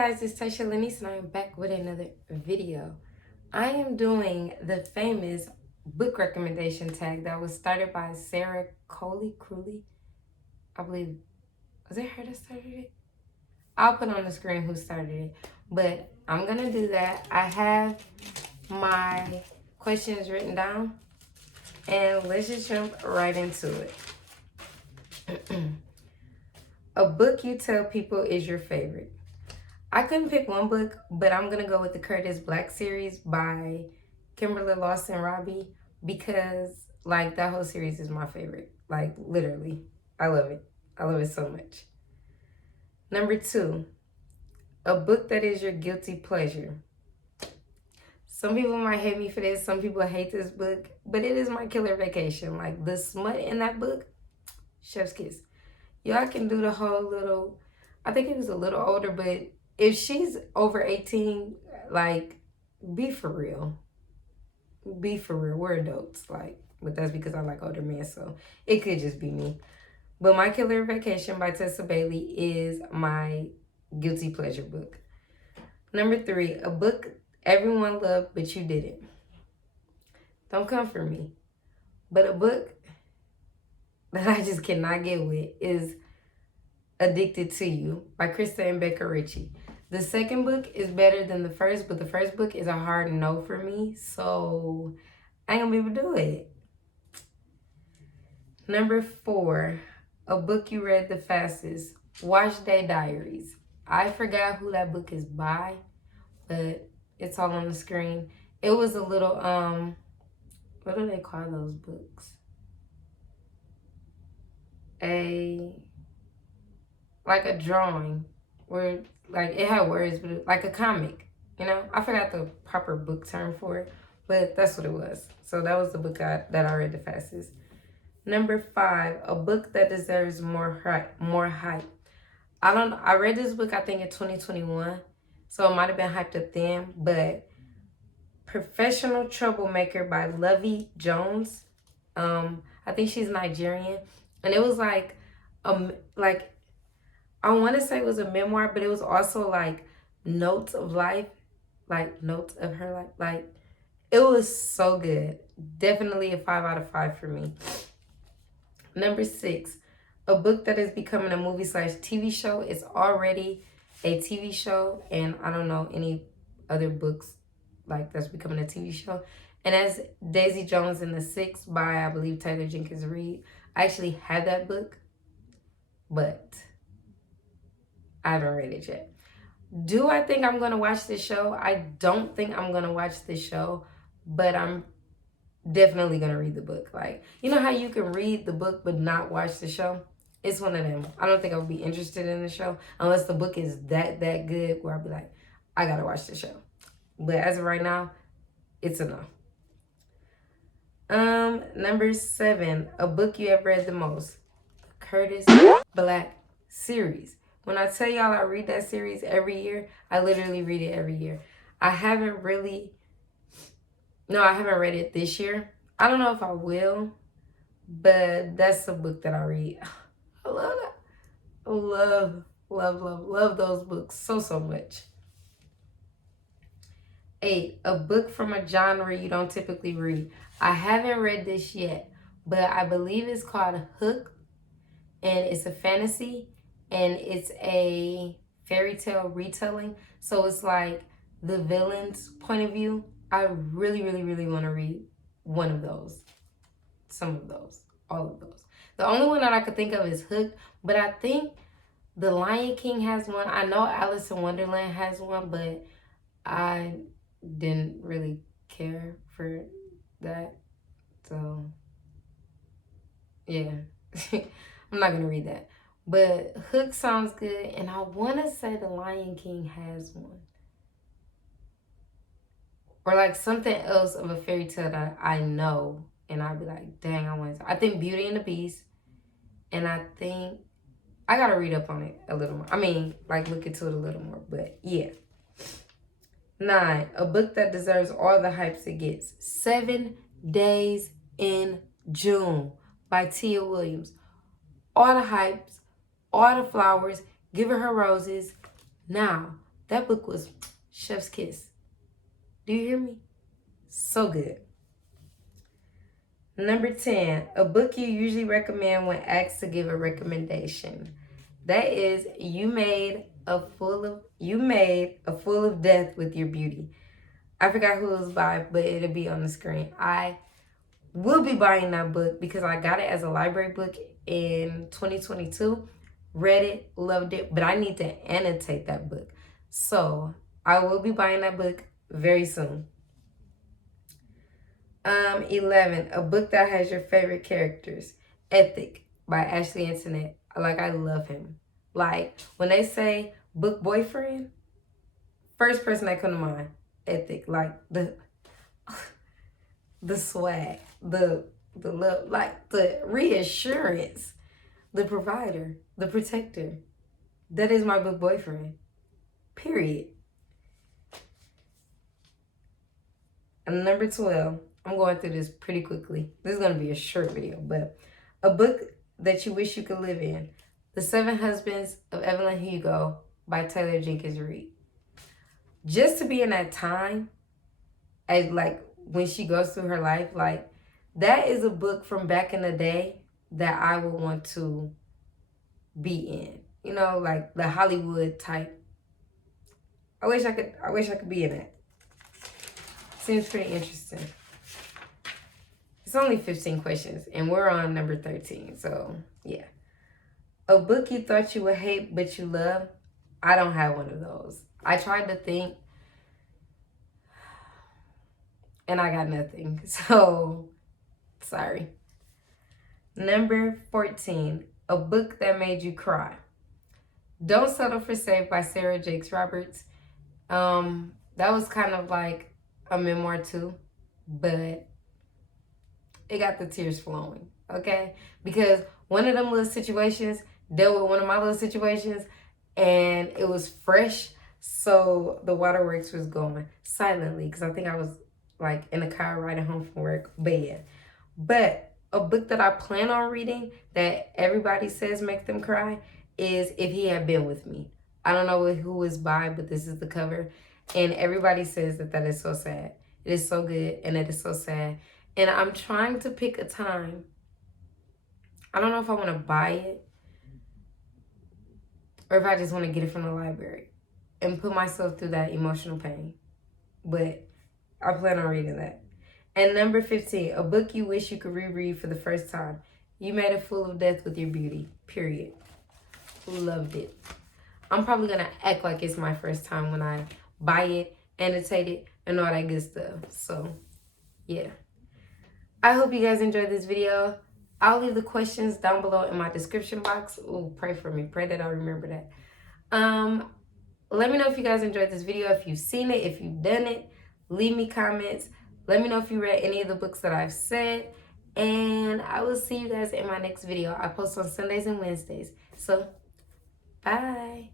guys, it's Tashayleniece and I am back with another video. I am doing the famous book recommendation tag that was started by Sarah Crowley. I believe, was it her that started it? I'll put on the screen who started it. But I'm going to do that. I have my questions written down. And let's just jump right into it. A book you tell people is your favorite. I couldn't pick one book, but I'm going to go with the Curtis Black series by Kimberly Lawson Robbie because, like, that whole series is my favorite. Like, literally. I love it. I love it so much. Number 2, a book that is your guilty pleasure. Some people might hate me for this. Some people hate this book, but it is my killer vacation. Like, the smut in that book, chef's kiss. Y'all can do the whole little, I think it was a little older, but if she's over 18, like, be for real. Be for real. We're adults. Like, but that's because I like older men, so it could just be me. But My Killer Vacation by Tessa Bailey is my guilty pleasure book. Number 3, a book everyone loved but you didn't. Don't come for me. But a book that I just cannot get with is Addicted to You by Krista and Becca Ritchie. The second book is better than the first, but the first book is a hard no for me, so I ain't gonna be able to do it. Number 4, a book you read the fastest, Wash Day Diaries. I forgot who that book is by, but it's all on the screen. It was a little, what do they call those books? Like a drawing where, like, it had words, but like a comic, you know? I forgot the proper book term for it, but that's what it was. So that was the book that I read the fastest. Number 5, a book that deserves more hype. I read this book, I think, in 2021, so it might have been hyped up then, but Professional Troublemaker by Lovey Jones. I think she's Nigerian, and it was like I want to say it was a memoir, but it was also like notes of life, like notes of her life. Like, it was so good. Definitely a 5 out of 5 for me. Number 6, a book that is becoming a movie/TV show. It's already a TV show, and I don't know any other books like that's becoming a TV show. And that's Daisy Jones and the Six by, I believe, Taylor Jenkins Reid. I actually had that book, but I haven't read it yet. Do I think I'm going to watch this show? I don't think I'm going to watch this show, but I'm definitely going to read the book. Like, you know how you can read the book but not watch the show? It's one of them. I don't think I would be interested in the show unless the book is that good where I'll be like, I got to watch the show. But as of right now, it's a no. Number 7, a book you have read the most. The Curtis Black series. When I tell y'all I read that series every year, I literally read it every year. I haven't read it this year. I don't know if I will, but that's the book that I read. I love that. I love those books so much. 8, a book from a genre you don't typically read. I haven't read this yet, but I believe it's called Hook, and it's a fantasy, and it's a fairy tale retelling. So it's like the villain's point of view. I really want to read one of those, some of those, all of those. The only one that I could think of is Hook, but I think The Lion King has one. I know Alice in Wonderland has one, but I didn't really care for that. So, yeah. I'm not going to read that. But Hook sounds good, and I want to say The Lion King has one. Or like something else of a fairy tale that I know, and I'd be like, dang, I want to. I think Beauty and the Beast, and I think I got to read up on it a little more. I mean, like, look into it a little more, but yeah. 9, a book that deserves all the hypes it gets. 7 Days in June by Tia Williams. All the hypes, all the flowers, giving her roses. Now, That book was chef's kiss. Do you hear me? So good. Number 10, a book you usually recommend when asked to give a recommendation. That is You Made a Fool of Death with Your Beauty. I forgot who it was by, but it'll be on the screen. I will be buying that book because I got it as a library book in 2022. Read it, loved it, but I need to annotate that book. So I will be buying that book very soon. 11, a book that has your favorite characters. Ethic by Ashley Antoinette. I love him. Like, when they say book boyfriend, first person that come to mind, Ethic. Like, the swag, the love, like, the reassurance, the provider, the protector. That is my book boyfriend. Period. And number 12, I'm going through this pretty quickly. This is going to be a short video, but a book that you wish you could live in. The 7 Husbands of Evelyn Hugo by Taylor Jenkins Reid. Just to be in that time, as like when she goes through her life, like that is a book from back in the day that I would want to be in. You know, like the Hollywood type. I wish I could be in it. Seems pretty interesting. It's only 15 questions, and we're on number 13, so yeah. A book you thought you would hate, but you love? I don't have one of those. I tried to think, and I got nothing, so sorry. Number 14, a book that made you cry. Don't Settle for Safe by Sarah Jakes Roberts. That was kind of like a memoir too, but it got the tears flowing, okay? Because one of them little situations dealt with one of my little situations, and it was fresh, so the waterworks was going silently, because I think I was like in the car riding home from work, but yeah. But a book that I plan on reading that everybody says make them cry is If He Had Been With Me. I don't know who it's by, but this is the cover, and everybody says that is so sad. It is so good, and it is so sad. And I'm trying to pick a time. I don't know if I want to buy it or if I just want to get it from the library and put myself through that emotional pain. But I plan on reading that. And number 15, a book you wish you could reread for the first time. You Made a Fool of Death with Your Beauty. Period. Loved it. I'm probably going to act like it's my first time when I buy it, annotate it, and all that good stuff. So, yeah. I hope you guys enjoyed this video. I'll leave the questions down below in my description box. Ooh, pray for me. Pray that I remember that. Let me know if you guys enjoyed this video, if you've seen it, if you've done it. Leave me comments. Let me know if you read any of the books that I've said. And I will see you guys in my next video. I post on Sundays and Wednesdays. So, bye.